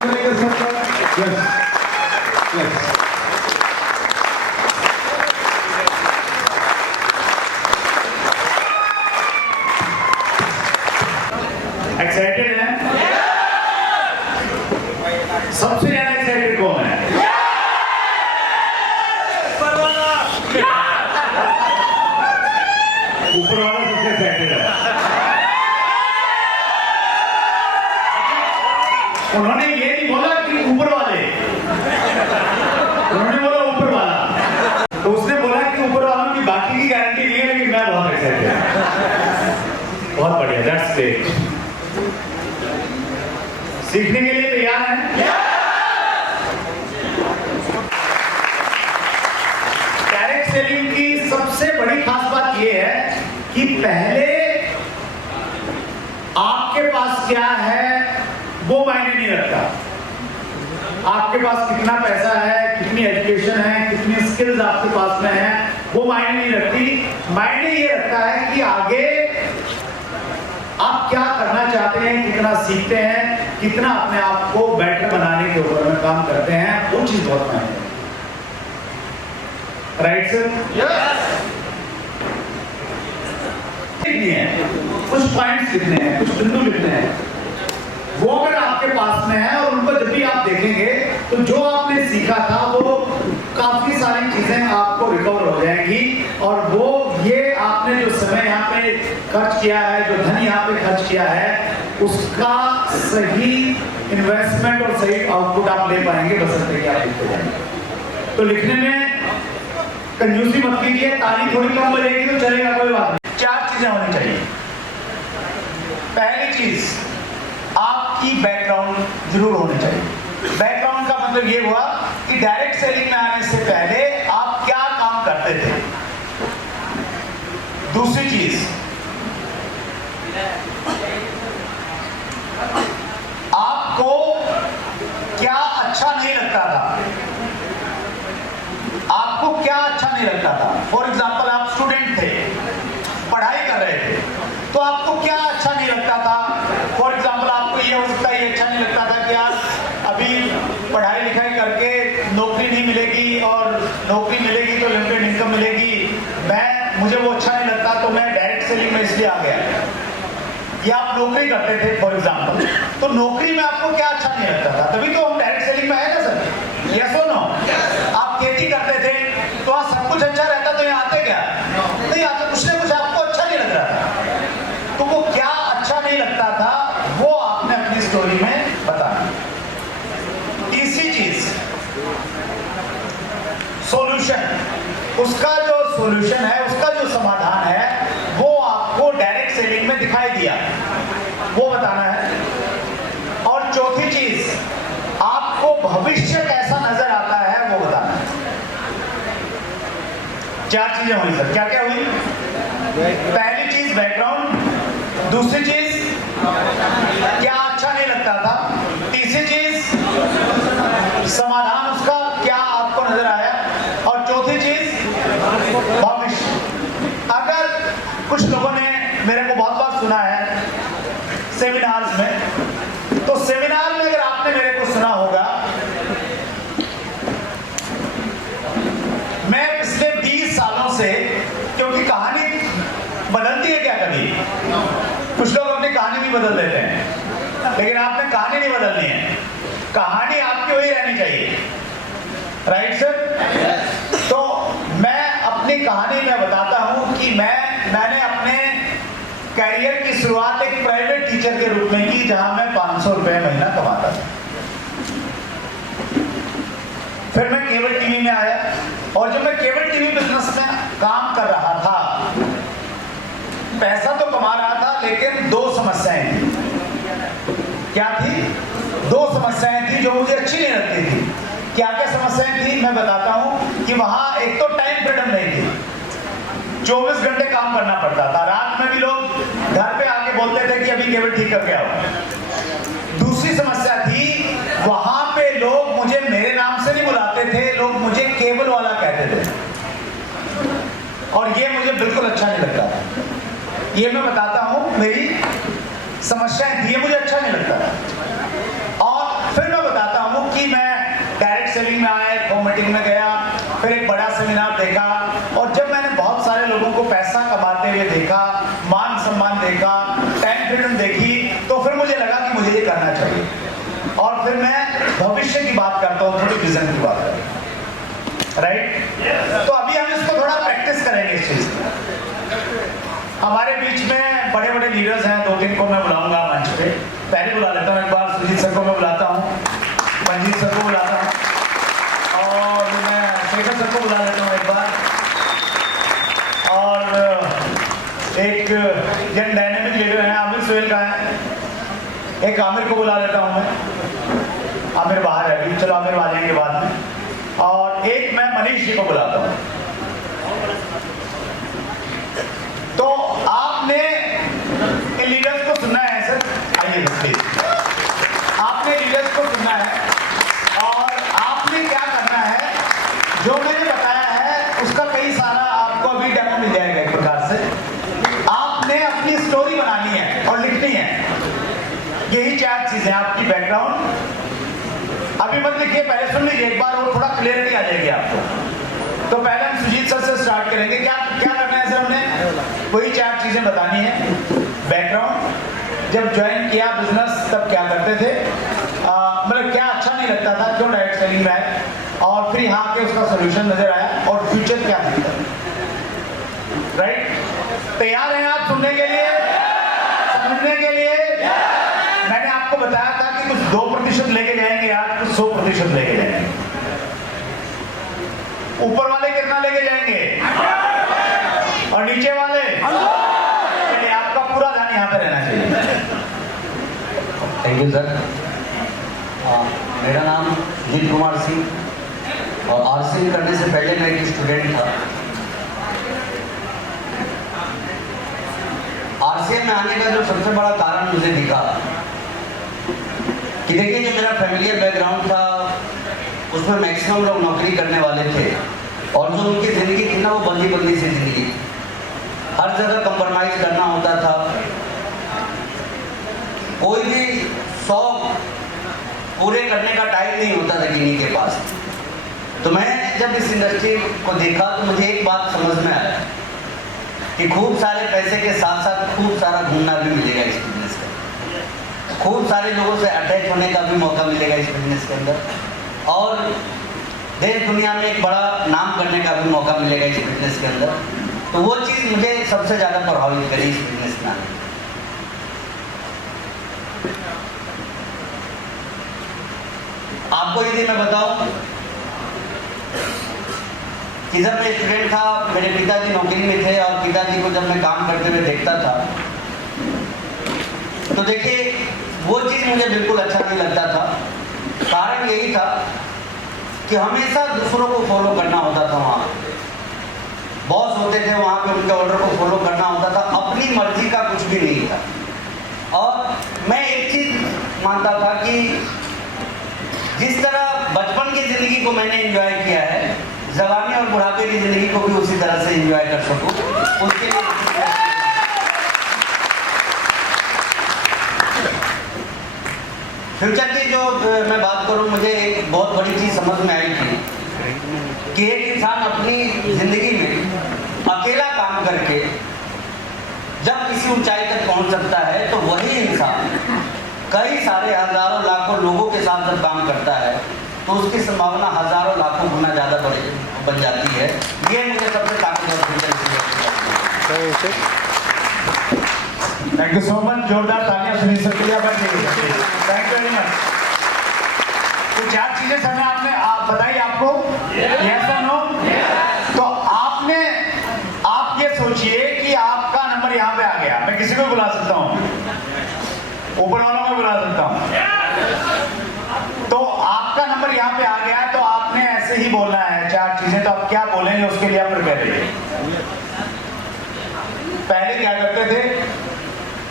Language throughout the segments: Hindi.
एक्साइटेड है? सबसे ज्यादा एक्साइटेड कौन है? ऊपर वाला सबसे एक्साइटेड है। उन्होंने ये नहीं बोला कि ऊपर वाले, उन्होंने बोला ऊपर वाला। तो उसने बोला कि ऊपर वालों की बाकी की गारंटी नहीं है, लेकिन मैं बहुत एक्साइटेड हूं। बहुत बढ़िया, दैट्स ग्रेट। सीखने के लिए तैयार हैं? डायरेक्ट सेलिंग की सबसे बड़ी खास बात यह है कि पहले आपके पास क्या है वो मायने नहीं रखता। आपके पास कितना पैसा है, कितनी एजुकेशन है, कितनी स्किल्स आपके पास में है, वो मायने नहीं रखती। मायने ये रखता है कि आगे आप क्या करना चाहते हैं, कितना सीखते हैं, कितना अपने आप को बेटर बनाने के ऊपर में काम करते हैं, वो चीज बहुत मायने। Right sir? यस। लिखनी है, कुछ पॉइंट्स लिखने हैं, कुछ बिंदु लिखने हैं, वो अगर आपके पास में है और उनको जब भी आप देखेंगे तो जो आपने सीखा था वो काफी सारी चीजें आपको रिकवर हो जाएंगी। और वो ये आपने जो समय यहाँ पे खर्च किया है, जो धन यहाँ पे खर्च किया है, उसका सही इन्वेस्टमेंट और सही आउटपुट आप ले पाएंगे, बशर्ते कि आप लिखते जाएंगे। तो लिखने में कंजूसी मत कीजिए। ताली थोड़ी कम बजेगी तो चलेगा, कोई बात नहीं। 4 चीजें होनी चाहिए। पहली चीज, आपकी बैकग्राउंड जरूर होनी चाहिए। बैकग्राउंड का मतलब ये हुआ कि डायरेक्ट सेलिंग में आने से पहले आप क्या काम करते थे। दूसरी चीज, आपको क्या अच्छा नहीं लगता था, आपको क्या अच्छा नहीं लगता था। फॉर एग्जाम्पल, आप स्टूडेंट थे, पढ़ाई कर रहे थे, तो आपको क्या अच्छा नहीं लगता था। फॉर एग्जाम्पल, आपको ये हो सकता है, ये अच्छा नहीं लगता था कि यार अभी पढ़ाई लिखाई करके नौकरी नहीं मिलेगी, और नौकरी मिलेगी तो लिमिटेड इनकम मिलेगी, मुझे वो अच्छा नहीं लगता, तो मैं डायरेक्ट सेलिंग में इसलिए आ गया। या आप नौकरी करते थे फॉर एग्जाम्पल, तो नौकरी में आपको क्या अच्छा नहीं लगता था, तभी तो हम डायरेक्ट सेलिंग में आए ना सर। यस और नो? आप खेती करते थे तो वहां सब कुछ अच्छा रहता, तो यहाँ आते क्या? नहीं आते, कुछ ना कुछ आपको अच्छा नहीं लग रहा था। तो वो क्या अच्छा नहीं लगता था वो आपने अपनी स्टोरी में बताना। तीसरी चीज, सॉल्यूशन। उसका जो सॉल्यूशन है, उसका जो समाधान है, वो आपको डायरेक्ट सेलिंग में दिखाई दिया, वो बताना है। और चौथी चीज, आपको भविष्य कैसा नजर आता है वो बताना है। 4 चीजें हुई सर। क्या क्या हुई? पहली चीज बैकग्राउंड, दूसरी चीज क्या अच्छा नहीं लगता था, तीसरी चीज समाधान उसका क्या आपको नजर आया, और चौथी चीज भविष्य। अगर कुछ लोगों ने मेरे को बहुत बार सुना है सेमिनार्स में, तो सेमिनार में अगर आपने मेरे को सुना होगा, मैं पिछले 20 सालों से, क्योंकि कहानी बदलती है क्या कभी, कुछ लोग अपनी कहानी भी बदल देते हैं, लेकिन आपने कहानी नहीं बदलनी है, कहानी आपकी वही रहनी चाहिए। Right sir? तो मैं अपनी कहानी में बताता हूं कि मैंने अपने करियर की शुरुआत एक प्राइवेट टीचर के रूप में की, जहां मैं 500 रुपए महीना कमाता था। फिर मैं केबल टीवी में आया, और जब मैं केबल टीवी बिजनेस में काम कर रहा था, पैसा तो कमा रहा था, लेकिन 2 समस्याएं थी। क्या थी? 2 समस्याएं थी जो मुझे अच्छी नहीं लगती थी। क्या क्या समस्याएं थी मैं बताता हूं कि वहां एक तो टाइम फ्रीडम नहीं थी, 24 घंटे काम करना पड़ता था। रात में भी लोग घर पे आके बोलते थे कि अभी केबल ठीक करके आओ। दूसरी समस्या थी, वहां पे लोग मुझे मेरे नाम से नहीं बुलाते थे, लोग मुझे केबल वाला कहते थे, और ये मुझे बिल्कुल अच्छा नहीं लगता था। ये मैं बताता हूं, मेरी समस्याएं थी, ये मुझे अच्छा नहीं लगता था। और फिर मैं मीटिंग में गया, फिर एक बड़ा सेमिनार देखा, और जब मैंने बहुत सारे लोगों को पैसा कमाते हुए देखा, मान सम्मान देखा, टाइम फ्रीडम देखी, तो फिर मुझे लगा कि मुझे ये करना चाहिए। और फिर मैं भविष्य की बात करता हूँ, थोड़ी विजन की बात करता हूँ, राइट। तो अभी हम इसको थोड़ा प्रैक्टिस करेंगे इस चीज को। हमारे बीच में बड़े बड़े लीडर्स हैं, 2-3 को मैं बुलाऊंगा मंच पे। पहले बुला लेता हूँ, एक बार सुजीत सर को मैं बुलाता हूँ, मंजीत सर को बुलाता हूँ, और मैं शेखर सर को बुला लेता हूँ एक बार, और एक जन डायनेमिक लीडर है आमिर सोहेल का है, एक आमिर को बुला लेता हूँ मैं, आमिर बाहर है अभी, चलो आमिर आ जाएंगे बाद में, और एक मैं मनीष जी को बुलाता हूँ। तो आपने इन लीडर्स को सुनना है सर, आइए प्लीज, आपने लीडर्स को सुनना है, और आपने क्या करना है, जो मैंने बताया है उसका कई सारा आपको अभी डेमो मिल जाएगा एक प्रकार से। आपने अपनी स्टोरी बनानी है और लिखनी है, यही 4 चीजें, आपकी बैकग्राउंड। अभी मत लिखिए, पहले सुन लीजिए एक बार, और थोड़ा क्लियरिटी आ जाएगी आपको। तो पहले हम सुजीत सर से स्टार्ट करेंगे। क्या क्या करना है सर, हमने वही 4 चीजें बतानी है। बैकग्राउंड, जब ज्वाइन किया बिजनेस तब क्या करते थे, मतलब क्या अच्छा नहीं लगता था, क्यों डायरेक्ट सेलिंग में आए, और फिर यहाँ के उसका सोल्यूशन नजर आया, और फ्यूचर क्या दिखता है, राइट। तैयार हैं आप सुनने के लिए, समझने के लिए? मैंने आपको बताया था कि कुछ 2% लेके जाएंगे, आज कुछ 100% लेके जाएंगे। ऊपर वाले कितना लेके जाएंगे, और नीचे वाले? चलिए, आपका पूरा ध्यान यहाँ पे रहना चाहिए। Thank you sir. मेरा नाम जीत कुमार सिंह, और आरसीएम करने से पहले मैं एक स्टूडेंट था। आरसीएम में आने का जो सबसे बड़ा कारण मुझे दिखा कि देखिए, जो मेरा फैमिलियर बैकग्राउंड था उसमें मैक्सिमम लोग नौकरी करने वाले थे, और जो उनकी ज़िंदगी थी ना, वो बंदी बंदी सी जिंदगी, हर जगह कंप्रोमाइज करना होता था। कोई भी शौक पूरे करने का टाइम नहीं होता था किन्हीं के पास। तो मैं जब इस इंडस्ट्री को देखा तो मुझे एक बात समझ में आया कि खूब सारे पैसे के साथ साथ खूब सारा घूमना भी मिलेगा इस बिजनेस में, खूब सारे लोगों से अटैच होने का भी मौका मिलेगा इस बिजनेस के अंदर, और देश दुनिया में एक बड़ा नाम करने का भी मौका मिलेगा इस बिजनेस के अंदर। तो वो चीज़ मुझे सबसे ज़्यादा प्रभावित करी इस बिजनेस में आने। आपको यदि मैं बताऊं कि जब मैं स्टूडेंट था, मेरे पिताजी नौकरी में थे, और पिताजी को जब मैं काम करते हुए देखता था तो देखिए, वो चीज़ मुझे बिल्कुल अच्छा नहीं लगता था। कारण यही था कि हमेशा दूसरों को फॉलो करना होता था। वहाँ बॉस होते थे, वहाँ पे उनके ऑर्डर को फॉलो करना होता था, अपनी मर्जी का कुछ भी नहीं था। और मैं एक चीज़ मानता था कि जिस तरह बचपन की ज़िंदगी को मैंने एंजॉय किया है, जवानी और बुढ़ापे की ज़िंदगी को भी उसी तरह से एंजॉय कर सकूं, उसके लिए फ्यूचर की जो मैं बात करूं, मुझे एक बहुत बड़ी चीज़ समझ में आई थी कि एक इंसान अपनी ज़िंदगी में अकेला काम करके जब किसी ऊंचाई तक पहुंच सकता है, तो वही इंसान कई सारे हजारों लाखों लोगों के साथ जब काम करता है तो उसकी संभावना हजारों लाखों गुना ज़्यादा बन जाती है। ये मुझे सबसे ताकतवर future. Thank you so much, जोरदार तालियां सुनील सर के लिए। Thank you very much. तो 4 चीजें सर ने आपने बताई आपको, यस और नो? तो आप ये सोचिए कि आपका नंबर यहाँ पे आ गया, मैं किसी को बुला सकता हूँ, ऊपर वालों को बुला सकता हूँ। तो आपका नंबर यहाँ पे आ गया, तो आपने ऐसे ही बोलना है 4 चीजें। तो आप क्या बोलेंगे उसके लिए आप प्रिपेयर रहिए। पहले क्या करते थे,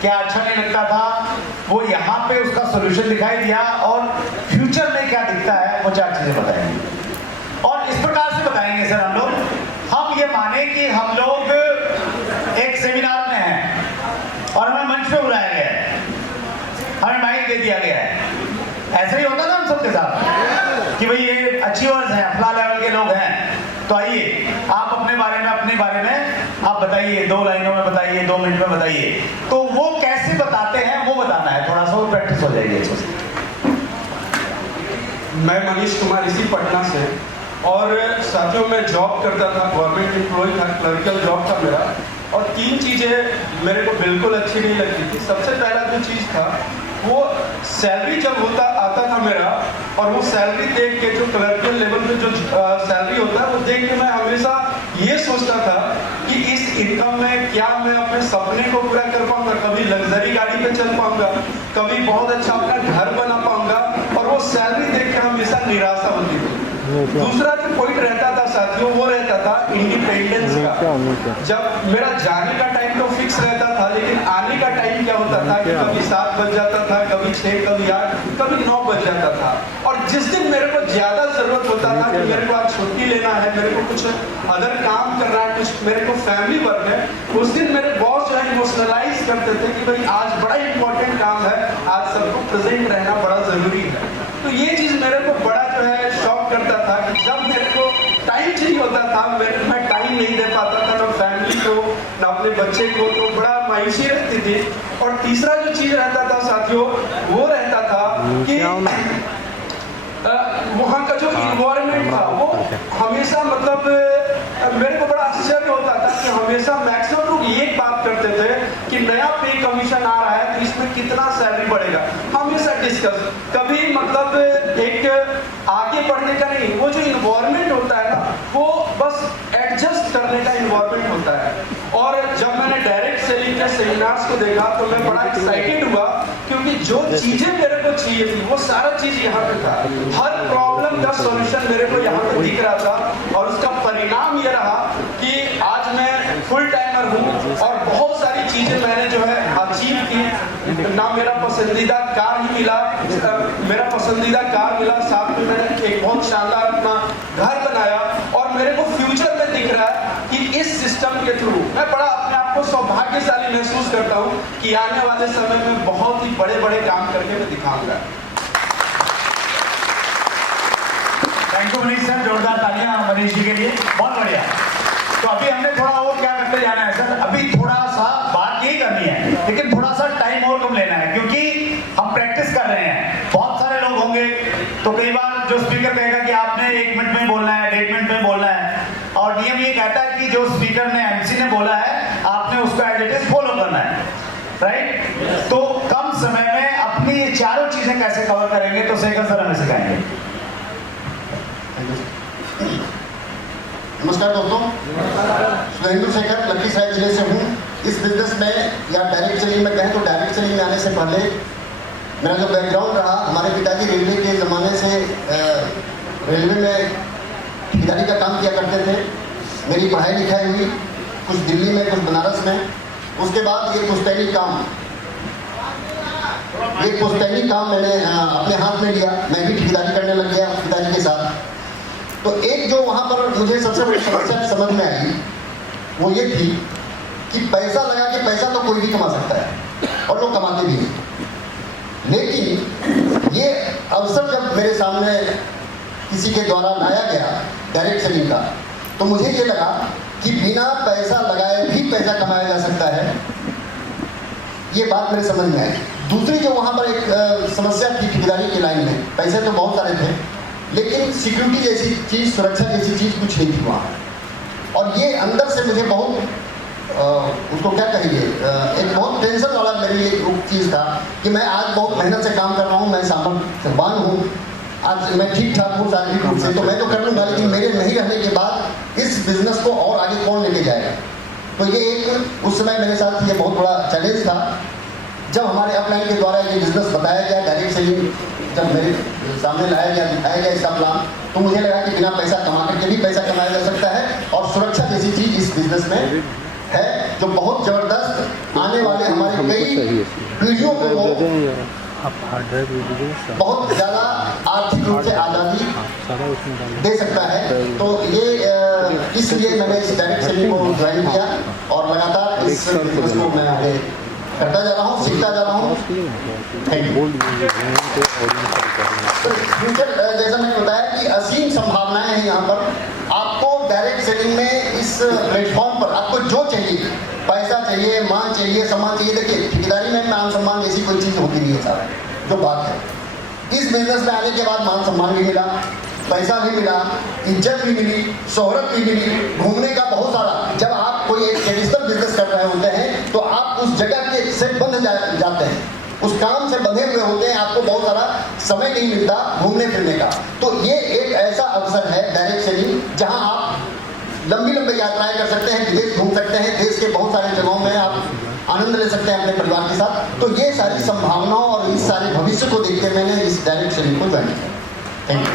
क्या अच्छा नहीं लगता था, वो यहाँ पे उसका सोल्यूशन दिखाई दिया, और फ्यूचर में क्या दिखता है वो 4 चीजें बताएंगे। और इस प्रकार से बताएंगे सर हम ये माने कि हम लोग एक सेमिनार में हैं और हमें मंच पे बुलाया गया है, हमें माइक दे दिया गया है। ऐसा ही होता था हम सबके साथ कि भाई ये अचीवर्स हैं, फला लेवल के 2 लाइनों में बताइए, 2 मिनट में बताइए, तो वो कैसे बताते हैं वो बताना है, थोड़ा सा वो प्रैक्टिस हो जाएगी अच्छे से। मैं मनीष कुमार, इसी पटना से, और साथियों मैं जॉब करता था, गवर्नमेंट एम्प्लॉय था, क्लरिकल जॉब था मेरा, और 3 चीज़ें मेरे को बिल्कुल अच्छी नहीं लगती थी। सबसे पहला जो चीज़ था वो सैलरी जब आता था मेरा, और वो सैलरी देख के जो क्लरिकल लेवल पे जो सैलरी होता है वो देख के मैं हमेशा ये सोचता था कि इस इनकम में क्या मैं अपने सपने को पूरा कर पाऊंगा, कभी लग्जरी गाड़ी पे चल पाऊंगा, कभी बहुत अच्छा अपना घर बना पाऊंगा, और वो सैलरी देख के हमेशा निराशा होती थी। दूसरा जो पॉइंट रहता था साथियों, वो रहता था इंडिपेंडेंस का। जब मेरा जाने का टाइम तो फिक्स रहता था, लेकिन आने का टाइम क्या होता था कि कभी 7 बज जाता था, कभी 6, कभी 8, कभी 9 बज जाता था। और जिस दिन मेरे को ज्यादा जरूरत होता था कि मेरे को आज छुट्टी लेना है, मेरे को कुछ अदर काम करना है, कुछ मेरे को फैमिली वर्क है, उस दिन मेरे बॉस जो है इमोशनलाइज करते थे कि भाई आज बड़ा इंपॉर्टेंट काम है, आज सबको प्रेजेंट रहना बड़ा जरूरी है। तो ये चीज मेरे को बड़ा जो है शॉक करता था कि जब मेरे को टाइम चाहिए होता था, मैं टाइम नहीं दे पाता था, ना फैमिली को ना अपने बच्चे को, तो बड़ा मायूसी रहती थी। और तीसरा जो चीज रहता था साथियों, वो रहता था कि वहाँ का जो इन्वायरमेंट था वो हमेशा मेरे को बड़ा आश्चर्य होता था कि हमेशा मैक्सिमम लोग ये बात करते थे कि नया पे कमीशन आ रहा है तो इसमें कितना सैलरी बढ़ेगा, हमेशा डिस्कस, कभी एक आगे बढ़ने का नहीं, वो जो इन्वायरमेंट होता है ना वो बस एडजस्ट करने का इन्वायरमेंट होता है। और जब मैंने डायरेक्ट सेलिंग के सेमिनार्स को देखा तो मैं बड़ा एक्साइटेड हुआ, क्योंकि जो चीजें मेरे को चाहिए थी वो सारा चीज यहाँ पे था, हर प्रॉब्लम का सॉल्यूशन मेरे को यहाँ पे दिख रहा था। और उसका परिणाम ये रहा कि आज मैं फुल टाइमर हूँ और बहुत सारी चीजें मैंने जो है अचीव की। ना मेरा पसंदीदा कार ही मिला, मेरा पसंदीदा कार मिला, साथ में मैंने एक बहुत शानदार अपना घर बनाया, और मेरे को फ्यूचर में दिख रहा है कि इस सिस्टम के थ्रू मैं बड़ा अपने आप को सौभाग्यशाली महसूस करता हूँ कि आने वाले समय में बहुत ही बड़े बड़े काम करके मैं दिखाऊंगा। थैंक यू मनीष सर, जोरदार तालियां मनीष जी के लिए, बहुत बढ़िया। तो अभी हमने थोड़ा और क्या करते जाना है सर, अभी थोड़ा सा बात यही करनी है, लेकिन थोड़ा सा टाइम और कम लेना है, क्योंकि हम प्रैक्टिस कर रहे हैं, बहुत सारे लोग होंगे, तो कई बार जो स्पीकर कहेगा कि आपने 1 मिनट में बोलना है, 1.5 मिनट में बोलना है, और नियम ये कहता है कि जो स्पीकर ने, एमसी ने बोला है, आपने उसको एज इट इज फॉलो करना है, राइट? तो कम समय में अपनी ये चारों चीजें कैसे कवर करेंगे, तो शेखर सर हमें सिखाएंगे। नमस्कार दोस्तों, सुरेंद्र शेखर लखीसराय जिले से हूँ। इस बिजनेस में या डायरेक्ट सेलिंग में कहें तो डायरेक्ट सेलिंग में आने से पहले मेरा जो बैकग्राउंड रहा, हमारे पिताजी रेलवे के ज़माने से रेलवे में ठेकेदारी का काम किया करते थे। मेरी पढ़ाई लिखाई हुई कुछ दिल्ली में, कुछ बनारस में। उसके बाद ये पुश्तैनी काम मैंने अपने हाथ में लिया, मैं भी ठेकेदारी करने लग गया पिताजी के साथ। तो एक जो वहाँ पर मुझे सबसे बड़ी समस्या समझ में आई वो ये थी कि पैसा लगा के पैसा तो कोई भी कमा सकता है और लोग कमाते भी हैं, लेकिन ये अवसर जब मेरे सामने किसी के द्वारा लाया गया डायरेक्ट सेलिंग का, तो मुझे ये लगा कि बिना पैसा लगाए भी पैसा कमाया जा सकता है। ये बात मेरे समझ में आई। दूसरी जो वहाँ पर एक समस्या थी ठेकेदारी की लाइन में, पैसे तो बहुत सारे थे, लेकिन सिक्योरिटी जैसी चीज़, सुरक्षा जैसी चीज़ कुछ नहीं थी वहाँ। और ये अंदर से मुझे बहुत उसको क्या कहेंगे, एक बहुत टेंशन वाला मेरे लिए एक चीज़ था कि मैं आज बहुत मेहनत से काम कर रहा हूँ, मैं सामर्थ्यवान हूँ, आज मैं ठीक ठाक हूँ शारीरिक रूप से, तो मैं तो कर लूँगा, लेकिन मेरे नहीं रहने के बाद इस बिजनेस को और आगे कौन लेके जाएगा। तो ये एक उस समय मेरे साथ ये बहुत बड़ा चैलेंज था। जब हमारे अपलाइन के द्वारा ये बिजनेस बताया गया, डायरेक्ट सेलिंग जब मेरे सामने लाया गया, दिखाया गया इसका प्लान, तो मुझे लगा कि बिना पैसा कमा करके भी पैसा कमाया जा सकता है, और सुरक्षा जैसी चीज़ इस बिजनेस में है जो बहुत ज़बरदस्त आने वाले हमारे कई पीढ़ियों को बहुत ज़्यादा आर्थिक रूप से आज़ादी दे सकता है। तो ये इसलिए मैंने इस डायरेक्ट सेलिंग को ज्वाइन किया और लगातार इस बिजनेस को मैं आगे करता जा रहा हूँ, सीखता जा रहा हूँ। फ्यूचर जैसा मैंने बताया कि असीम संभावनाएं हैं यहाँ पर। आपको डायरेक्ट सेलिंग में इस प्लेटफॉर्म पर आपको जो चाहिए चाहिए, मान चाहिए, सम्मान चाहिए। देखिए ठेकेदारी में मान सम्मान जैसी कोई चीज़ होती नहीं है साहब, जो बात है। इस बिजनेस में आने के बाद मान सम्मान भी मिला, पैसा भी मिला, इज्जत भी मिली, शोहरत भी मिली, घूमने का बहुत सारा। जब आप कोई एक ट्रेडिशनल बिजनेस कर रहे होते हैं तो आप उस जगह के से बंध जाते हैं, उस काम से बंधे हुए होते हैं, आपको बहुत सारा समय नहीं मिलता घूमने फिरने का। तो ये एक ऐसा अवसर है डायरेक्ट सेलिंग, जहां आप लंबी लंबी यात्राएं कर सकते हैं, विदेश घूम सकते हैं, देश के बहुत सारे जगहों में आप आनंद ले सकते हैं अपने परिवार के साथ। तो ये सारी संभावनाओं और इस सारे भविष्य को देखते मैंने इस डायरेक्ट सेलिंग को ज्वाइन किया। Thank you.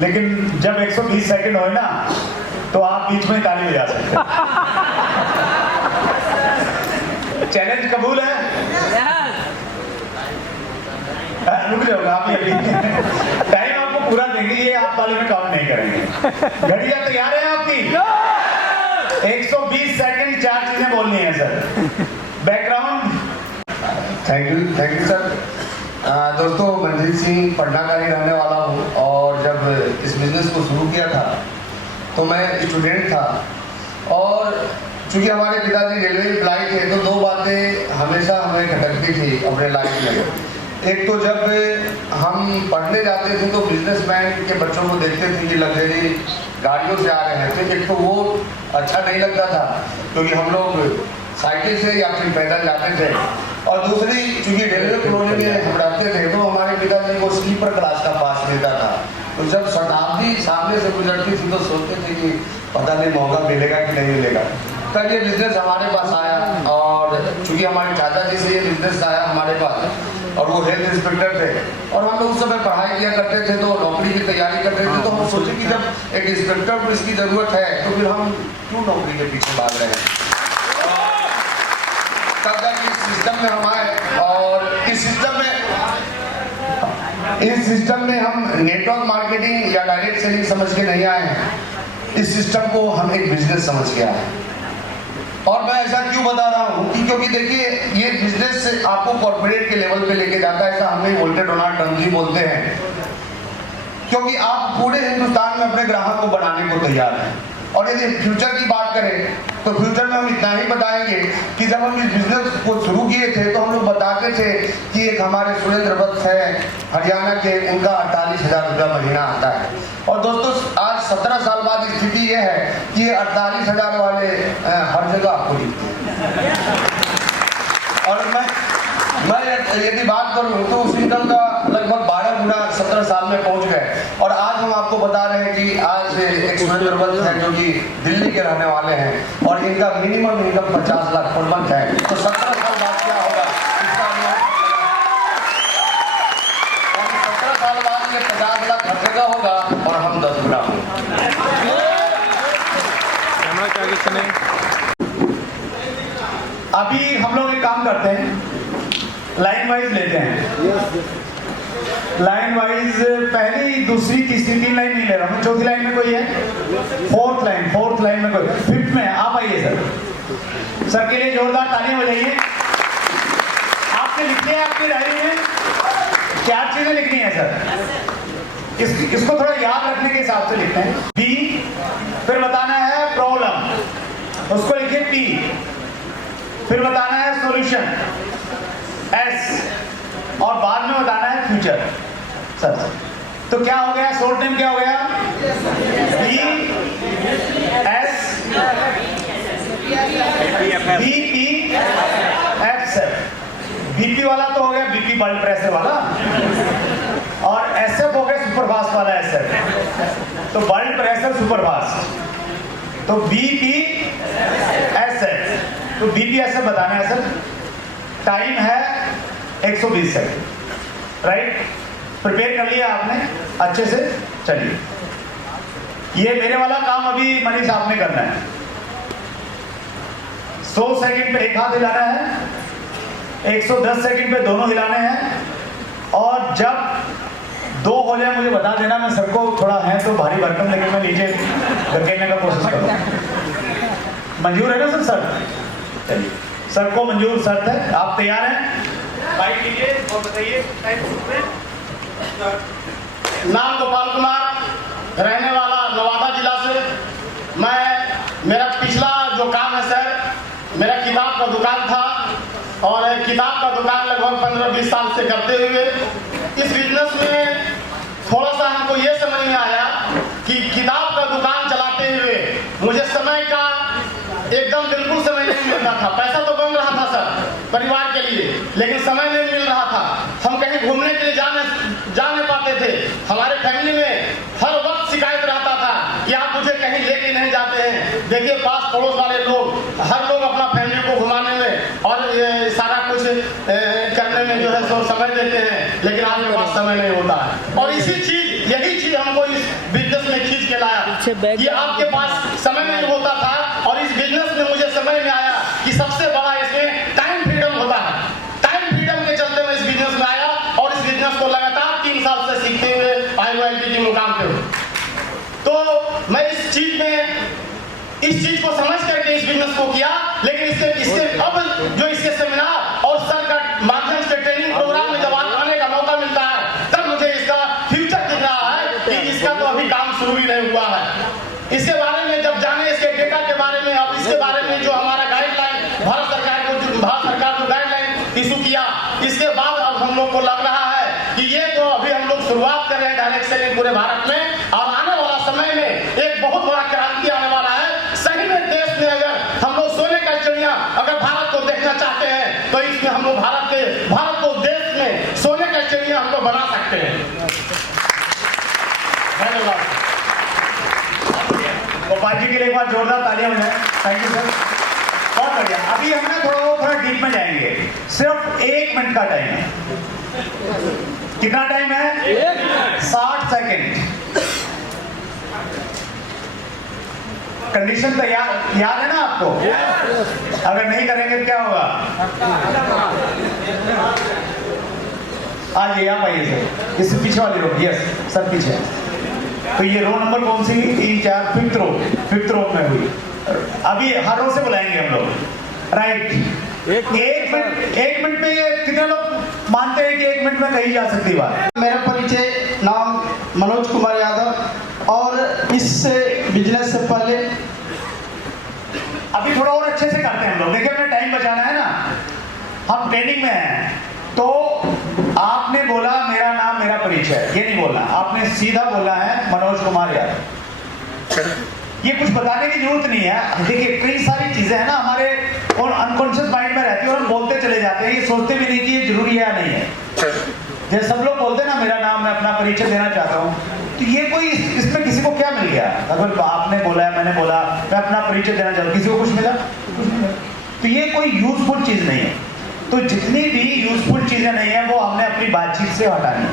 लेकिन जब 120 सेकंड हो ना तो आप बीच में ताली बजा सकते हैं। चैलेंज कबूल है? रुक जाओ आप, ये टाइम आपको पूरा देंगे, ये आप ताली में काउंट नहीं करेंगे। घड़ियां तैयार है आपकी? 120 सेकंड 4 चीजें बोलनी है sir. Background. Thank you sir. दोस्तों, मनजीत सिंह पटना का ही रहने वाला हूँ और जब इस बिज़नेस को शुरू किया था तो मैं स्टूडेंट था और चूँकि हमारे पिताजी रेलवे एम्प्लॉय थे तो 2 बातें हमेशा हमें खटकती थी अपने लाइफ में। एक तो जब हम पढ़ने जाते थे तो बिजनेसमैन के बच्चों को देखते थे कि लग्जरी गाड़ियों से आ रहे हैं, तो एक तो वो अच्छा नहीं लगता था क्योंकि हम लोग साइकिल से या फिर पैदल जाते थे, और दूसरी चूंकि रेलवे कॉलोनी में हम रहते थे तो हमारे पिताजी को स्लीपर क्लास का पास मिलता था। तो जब शताब्दी सामने से गुजरती थी तो सोचते थे कि पता नहीं मौका मिलेगा कि नहीं मिलेगा। तब ये बिजनेस हमारे पास आया और चूंकि हमारे चाचा जी से ये बिजनेस आया हमारे पास, और वो हेल्थ इंस्पेक्टर थे और हम लोग उस समय पढ़ाई किया करते थे तो नौकरी की तैयारी करते थे। तो हम सोचे कि जब एक इंस्पेक्टर को इसकी ज़रूरत है तो फिर हम क्यों नौकरी के पीछे भाग रहे हैं। तब तक इस सिस्टम में हम आए और इस सिस्टम में हम नेटवर्क मार्केटिंग या डायरेक्ट सेलिंग समझ के नहीं आए हैं, इस सिस्टम को हम एक बिजनेस समझ के आए। और मैं ऐसा क्यों बता रहा हूँ कि क्योंकि देखिए ये बिजनेस आपको कॉर्पोरेट के लेवल पे लेके जाता है, ऐसा हमें वोल्टे डोनाल्ड ट्रम्प जी बोलते हैं, क्योंकि आप पूरे हिंदुस्तान में अपने ग्राहक को बनाने को तैयार हैं। और यदि फ्यूचर की बात करें तो फ्यूचर में हम इतना ही बताएंगे कि जब हम इस बिजनेस को शुरू किए थे तो हम लोग बताते थे कि एक हमारे सुरेंद्र वत्स है हरियाणा के, उनका 48,000 रुपया महीना आता है। और दोस्तों आज 17 साल बाद स्थिति ये है कि ये 48,000 वाले हर जगह आपको दिखते हैं। और मैं यदि बात करूं तो उस इनकम का लगभग 12 गुना 17 साल में पहुंच गए। और आज हम आपको बता रहे हैं कि आज एक सुरेंद्र वत्स है जो कि दिल्ली के रहने वाले हैं और इनका minimum income 50 lakh per month है। तो 17 साल बाद क्या होगा और 17 साल बाद ये 50 लाख हर जगह होगा और हम 10 गुना होंगे। अभी हम लोग एक काम करते हैं, लाइन वाइज लेते हैं। लाइन वाइज पहली, दूसरी, तीसरी, 3 लाइन नहीं ले रहा हूँ। चौथी लाइन में कोई है? फोर्थ लाइन में कोई? 5th में आप आइए सर। सर के लिए जोरदार तालियां बजाइए। आपने लिखनी है आपकी डायरी में 4 चीजें लिखनी है सर। इसको थोड़ा याद रखने के हिसाब से लिखते हैं। बी, फिर बताना है प्रॉब्लम, उसको लिखिए P, फिर बताना है सॉल्यूशन S, और बाद में बताना है फ्यूचर। सर तो क्या हो गया? शॉर्ट नेम क्या हो गया? बीपी वाला तो हो गया, बीपी ब्लड प्रेशर वाला, और एसएफ हो गया सुपरफास्ट वाला एसएफ। तो ब्लड प्रेशर सुपरफास्ट, तो बीपी एसएफ, तो बीपी एसएफ बताना है सर। टाइम है 120 सेकंड, राइट? प्रिपेयर कर लिया आपने अच्छे से? चलिए, ये मेरे वाला काम अभी मनीष आपने करना है। 100 सेकंड पे एक हाथ हिलाना है, 110 सेकंड पे दोनों हिलाने हैं, और जब 2 हो जाए मुझे बता देना। मैं सबको थोड़ा है तो भारी भरकम, लेकिन मैं नीचे धकेलने का कोशिश करूँगा। मंजूर है ना सर? सर चलिए, सर को मंजूर शर्त है। आप तैयार हैं? बाइक लीजिए और बताइए। नाम गोपाल कुमार, रहने वाला नवादा जिला से। मैं जो काम है सर, मेरा किताब का दुकान था और किताब का दुकान लगभग 15-20 साल से करते हुए इस बिजनेस में थोड़ा सा हमको ये समझ में आया कि किताब का दुकान चलाते हुए मुझे समय का एकदम बिल्कुल समय नहीं मिल रहा था। पैसा तो बन रहा था सर परिवार के लिए, लेकिन समय नहीं मिल रहा था। हम कहीं घूमने के लिए जा नहीं पाते थे। हमारे फैमिली में हर वक्त शिकायत रहता था कि आप मुझे कहीं लेके नहीं जाते हैं। देखिए पास पड़ोस वाले लोग, हर लोग अपना फैमिली को घुमाने में और सारा कुछ करने में जो है सो समय देते हैं, लेकिन आपके पास समय नहीं होता है। और यही चीज हमको इस बिजनेस में खींच के लाया कि आपके पास समय नहीं होता था, और इस बिजनेस में मुझे समझ में आया कि सबसे बड़ा इसमें टाइम फ्रीडम होता है। टाइम फ्रीडम के चलते मैं इस बिजनेस में आया और इस बिजनेस को लगातार 3 साल से सीखते हुए IOLT के मुकाम पे हूँ। तो मैं इस चीज को समझ करके इस बिजनेस को किया, लेकिन इससे अब जो इसके सेमिनार और सर का माध्यम से ट्रेनिंग प्रोग्राम में जब आने का मौका मिलता है, तब मुझे इसका फ्यूचर दिख रहा है कि इसका तो अभी काम शुरू ही नहीं हुआ है। इसके बारे में जब जाने, इसके डेटा के बारे में, अब इसके बारे में जो हमारा गाइडलाइन भारत सरकार जो गाइडलाइन इशू किया, इसके बाद अब हम लोग को लग रहा है कि ये तो अभी हम लोग शुरुआत कर रहे हैं डायरेक्ट सेलिंग पूरे भारत में, और आने वाला समय में एक बहुत बड़ा क्रांति आने वाला है। सही में देश में अगर हम लोग सोने का चिड़िया अगर भारत को देखना चाहते हैं, तो इसमें हम लोग भारत को देश में सोने का चिड़िया हम लोग बना सकते हैं। धन्यवाद। गोपाल जी के लिए एक बार जोरदार तालियां बजाएं। थैंक यू सर, बहुत बढ़िया। अभी हम ना थोड़ा डीप में जाएंगे। सिर्फ 1 मिनट का टाइम है। कितना टाइम है? 60 सेकेंड। कंडीशन तो याद है ना आपको? अगर नहीं करेंगे क्या होगा? आइए, आप आइए सर, इससे पीछे वाली रो। यस सर, पीछे। तो ये रो नंबर कौन सी? 3, 4, फिफ्थ रो में हुई। अभी हर रो से बुलाएंगे हम लोग, राइट? 1 मिनट में कितने लोग मानते हैं कि 1 मिनट में कही जा सकती बात? मेरा परिचय, नाम मनोज कुमार यादव, और इस बिजनेस से पहले अभी थोड़ा और अच्छे से करते हैं हम लोग। देखिए, हमें टाइम बचाना है ना, हम ट्रेनिंग में हैं। तो आपने बोला मेरा नाम, मेरा परिचय, ये नहीं बोलना, आपने सीधा बोला है मनोज कुमार यादव। ये कुछ बताने की जरूरत नहीं है। देखिए, कई सारी चीजें हैं ना हमारे और अनकॉन्शियस माइंड में रहती है, और हम बोलते चले जाते हैं, ये सोचते भी नहीं कि ये जरूरी है या नहीं है। जैसे सब लोग बोलते हैं ना, मेरा नाम, मैं अपना परिचय देना चाहता हूँ, तो ये कोई इसमें किसी को क्या मिल गया? अगर आपने बोला, मैंने बोला, मैं अपना परिचय देना चाहता हूँ, किसी को कुछ मिला? कुछ नहीं मिला। तो ये कोई यूजफुल चीज नहीं है। तो जितनी भी यूजफुल चीजें नहीं है, वो हमने अपनी बातचीत से हटानी है,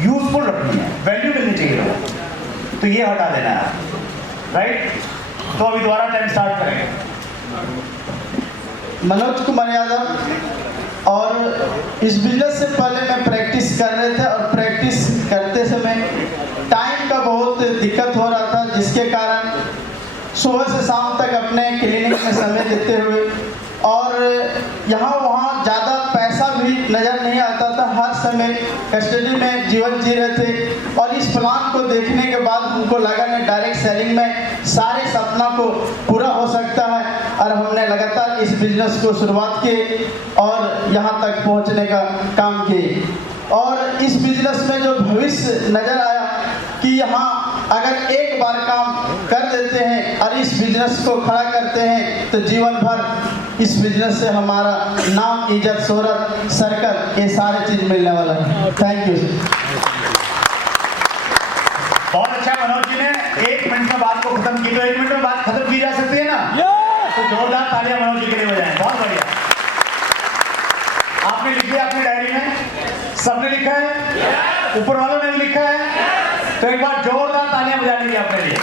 यूजफुल रखनी है, वैल्यू मिलनी चाहिए लोगों। तो ये हटा देना है, राइट? तो अभी दोबारा टाइम स्टार्ट करेंगे। मनोज कुमार यादव, और इस बिजनेस से पहले मैं प्रैक्टिस कर रहे थे, और प्रैक्टिस करते समय टाइम का बहुत दिक्कत हो रहा था, जिसके कारण सुबह से शाम तक अपने क्लिनिक में समय देते हुए और यहाँ वहाँ ज़्यादा पैसा भी नज़र नहीं आता था, हर समय कस्टडी में जीवन जी रहे थे। और इस प्लान को देखने के बाद हमको लगा कि डायरेक्ट सेलिंग में सारे सपना को पूरा हो सकता है, और हमने लगातार इस बिजनेस को शुरुआत की और यहाँ तक पहुँचने का काम किए। और इस बिजनेस में जो भविष्य नज़र आया कि यहाँ अगर एक बार काम कर देते हैं और इस बिजनेस को खड़ा करते हैं, तो जीवन भर इस बिजनेस से हमारा नाम, इज्जत, शोहरत, सर्कल, ये सारे चीज मिलने वाला है। Thank you. बहुत अच्छा मनोज जी ने 1 मिनट में बात को खत्म की। तो 1 मिनट में बात खत्म की जा सकती है ना? तो जोरदार तालियां मनोज जी के लिए बजाएं। बहुत बढ़िया। आपने लिख लिया अपनी डायरी में? सबने लिखा है? ऊपर वालों ने भी लिखा है? तो एक बार जोरदार तालियां बजा लीजिए अपने लिए।